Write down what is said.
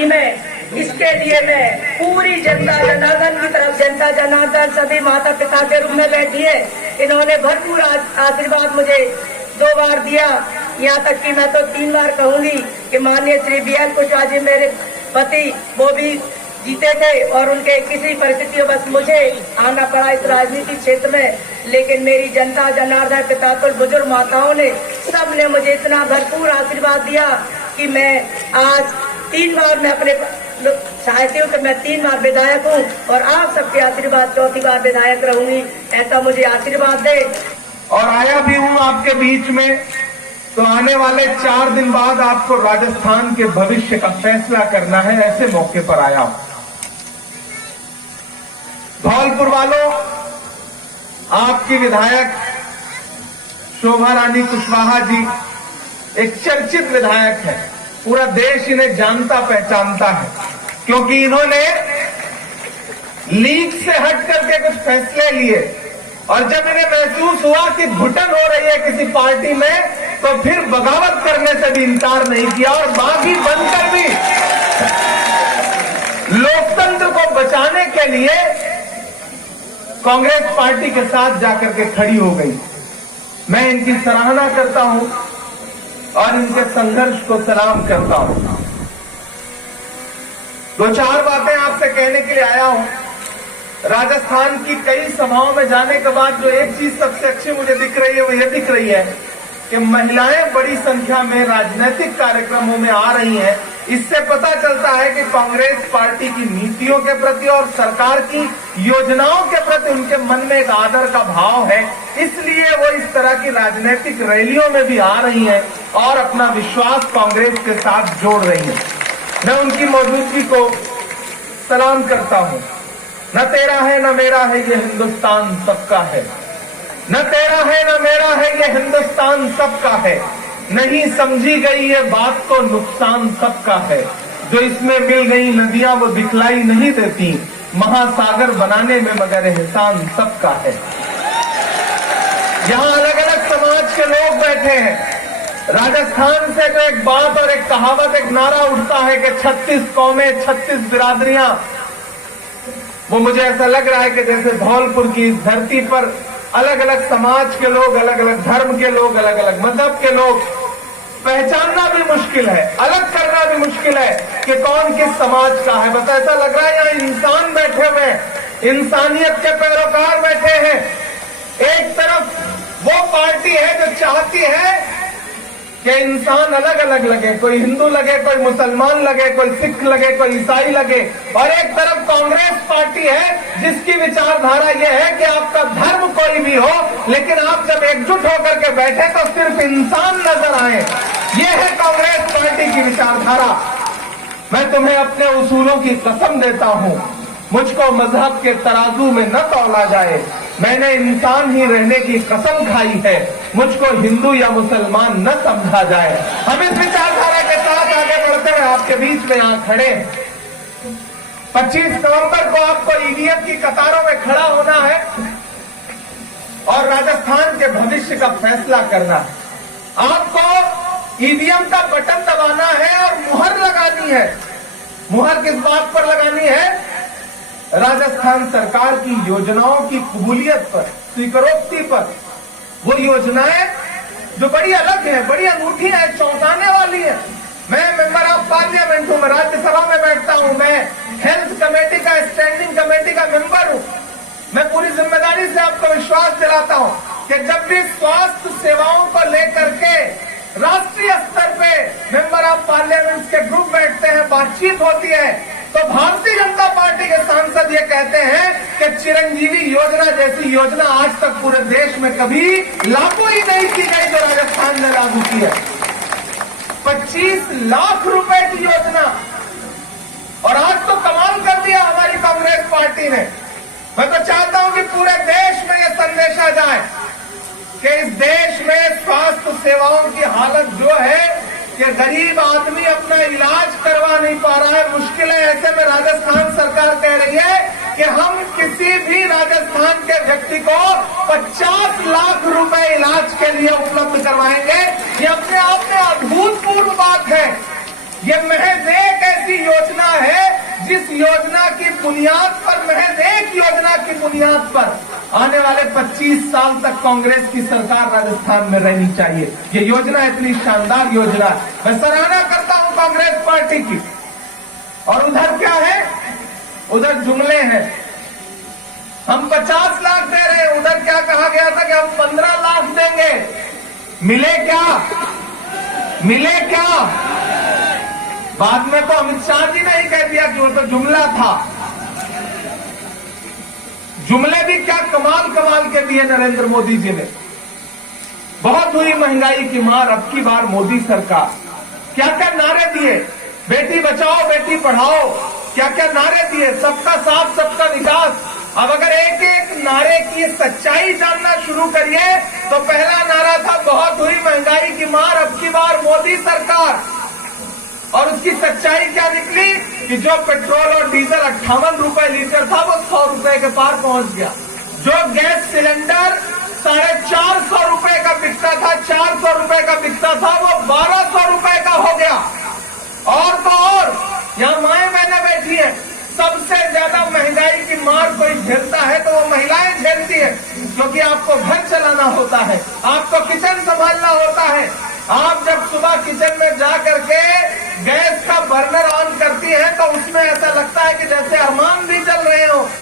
मुख्यमंत्री में। इसके लिए मैं पूरी जनता जनार्दन की तरफ, जनता जनार्दन सभी माता पिता के रूप में बैठी है। इन्होंने भरपूर आशीर्वाद मुझे 2 बार दिया, यहाँ तक कि मैं तो 3 बार कहूंगी कि माननीय श्री BL कुशवाहा जी मेरे पति वो भी जीते थे और उनके किसी परिस्थितियों बस मुझे आना पड़ा इस राजनीतिक क्षेत्र में। लेकिन मेरी जनता जनार्दन पितापुर बुजुर्ग माताओं ने सब ने मुझे इतना भरपूर आशीर्वाद दिया कि मैं आज 3 बार मैं अपने चाहती हूँ कि मैं 3 बार विधायक हूँ और आप सबके आशीर्वाद 4थी बार विधायक रहूंगी, ऐसा मुझे आशीर्वाद दे। और आया भी हूँ आपके बीच में, तो आने वाले 4 दिन बाद आपको राजस्थान के भविष्य का फैसला करना है, ऐसे मौके पर आया हूं। धौलपुर वालों, आपकी विधायक शोभा रानी कुशवाहा जी एक चर्चित विधायक है, पूरा देश इन्हें जानता पहचानता है, क्योंकि इन्होंने लीग से हट करके कुछ फैसले लिए और जब इन्हें महसूस हुआ कि घुटन हो रही है किसी पार्टी में, तो फिर बगावत करने से भी इनकार नहीं किया और बागी बनकर भी लोकतंत्र को बचाने के लिए कांग्रेस पार्टी के साथ जाकर के खड़ी हो गई। मैं इनकी सराहना करता हूं और इनके संघर्ष को सलाम करता हूं। 2-4 बातें आपसे कहने के लिए आया हूं। राजस्थान की कई सभाओं में जाने के बाद जो एक चीज सबसे अच्छी मुझे दिख रही है वो ये दिख रही है कि महिलाएं बड़ी संख्या में राजनीतिक कार्यक्रमों में आ रही हैं। इससे पता चलता है कि कांग्रेस पार्टी की नीतियों के प्रति और सरकार की योजनाओं के प्रति उनके मन में एक आदर का भाव है, इसलिए वो इस तरह की राजनीतिक रैलियों में भी आ रही हैं और अपना विश्वास कांग्रेस के साथ जोड़ रही हैं। मैं उनकी मौजूदगी को सलाम करता हूं। न तेरा है न मेरा है ये हिंदुस्तान सबका है, न तेरा है न मेरा है ये हिंदुस्तान सबका है, नहीं समझी गई ये बात तो नुकसान सबका है, जो इसमें मिल गई नदियां वो दिखलाई नहीं देती, महासागर बनाने में मगर एहसान सबका है। यहां अलग अलग समाज के लोग बैठे हैं। राजस्थान से जो एक बात और एक कहावत, एक नारा उठता है कि 36 कौमें 36 बिरादरियां, वो मुझे ऐसा लग रहा है कि जैसे धौलपुर की इस धरती पर अलग अलग समाज के लोग, अलग अलग धर्म के लोग, अलग अलग मजहब के लोग, पहचानना भी मुश्किल है, अलग करना भी मुश्किल है कि कौन किस समाज का है। बस ऐसा लग रहा है यहाँ इंसान बैठे हुए हैं, इंसानियत के पैरोकार बैठे हैं। एक तरफ वो पार्टी है जो चाहती है कि इंसान अलग अलग लगे, कोई हिंदू लगे, कोई मुसलमान लगे, कोई सिख लगे, कोई ईसाई लगे, और एक तरफ कांग्रेस पार्टी है जिसकी विचारधारा यह है कि आपका धर्म कोई भी हो, लेकिन आप जब एकजुट होकर के बैठे तो सिर्फ इंसान नजर आए। ये है कांग्रेस पार्टी की विचारधारा। मैं तुम्हें अपने उसूलों की कसम देता हूं, मुझको मजहब के तराजू में न तौला जाए, मैंने इंसान ही रहने की कसम खाई है, मुझको हिंदू या मुसलमान न समझा जाए। हम इस विचारधारा के साथ आगे बढ़ते हैं, आपके बीच में यहां खड़े। 25 नवंबर को आपको ईवीएम की कतारों में खड़ा होना है और राजस्थान के भविष्य का फैसला करना है। आपको ईवीएम का बटन दबाना है और मुहर लगानी है। मुहर किस बात पर लगानी है? राजस्थान सरकार की योजनाओं की कबूलियत पर, स्वीकारोक्ति पर। वो योजनाएं जो बड़ी अलग है, बड़ी अनूठी है, चौंकाने वाली है। मैं मेंबर ऑफ पार्लियामेंट हूं, मैं राज्यसभा में बैठता हूं, मैं हेल्थ कमेटी का, स्टैंडिंग कमेटी का मेंबर हूं। मैं पूरी जिम्मेदारी से आपको विश्वास दिलाता हूं कि जब भी स्वास्थ्य सेवाओं को लेकर के राष्ट्रीय स्तर पे मेंबर ऑफ पार्लियामेंट के ग्रुप बैठते हैं, बातचीत होती है, तो भारतीय जनता पार्टी के सांसद ये कहते हैं कि चिरंजीवी योजना जैसी योजना आज तक पूरे देश में कभी लागू ही नहीं की गई जो राजस्थान ने लागू की है। 25 लाख रुपए की योजना, और आज तो कमाल कर दिया हमारी कांग्रेस पार्टी ने। मैं तो चाहता हूं कि पूरे देश में यह संदेशा जाए कि इस देश में स्वास्थ्य सेवाओं की हालत जो है कि गरीब आदमी अपना इलाज करवा नहीं पा रहा है, मुश्किल है। ऐसे में राजस्थान सरकार कह रही है कि हम किसी भी राजस्थान के व्यक्ति को 50 लाख रुपए इलाज के लिए उपलब्ध करवाएंगे। ये अपने आप में अभूतपूर्व बात है। ये महज एक ऐसी योजना है जिस योजना की बुनियाद पर, महज एक योजना की बुनियाद पर आने वाले 25 साल तक कांग्रेस की सरकार राजस्थान में रहनी चाहिए। ये योजना इतनी शानदार योजना है, मैं सराहना करता हूं कांग्रेस पार्टी की। और उधर क्या है, उधर जुमले हैं। हम 50 लाख दे रहे हैं, उधर क्या कहा गया था कि हम 15 लाख देंगे। मिले क्या? मिले क्या? बाद में तो अमित शाह जी ने ही कह दिया कि वो तो जुमला था। जुमले भी क्या कमाल कमाल के दिए नरेंद्र मोदी जी ने। बहुत हुई महंगाई की मार, अब की बार मोदी सरकार। क्या क्या नारे दिए, बेटी बचाओ बेटी पढ़ाओ, क्या क्या नारे दिए, सबका साथ सबका विकास। अब अगर एक एक नारे की सच्चाई जानना शुरू करिए तो पहला नारा था बहुत हुई महंगाई की मार, अब की बार मोदी सरकार। और उसकी सच्चाई क्या निकली कि जो पेट्रोल और डीजल 58 रुपए लीटर था वो 100 रुपए के पार पहुंच गया। जो गैस सिलेंडर 450 रुपए का बिकता था, 400 रुपए का बिकता था, वो 1200 रुपए का हो गया। और तो और यहाँ माएं बहनें बैठी हैं, सबसे ज्यादा महंगाई की मार कोई झेलता है तो वो महिलाएं झेलती है, क्योंकि आपको घर चलाना होता है, आपको किचन संभालना होता है। आप जब सुबह किचन में जा करके गैस का बर्नर ऑन करती हैं तो उसमें ऐसा लगता है कि जैसे अरमान भी चल रहे हो।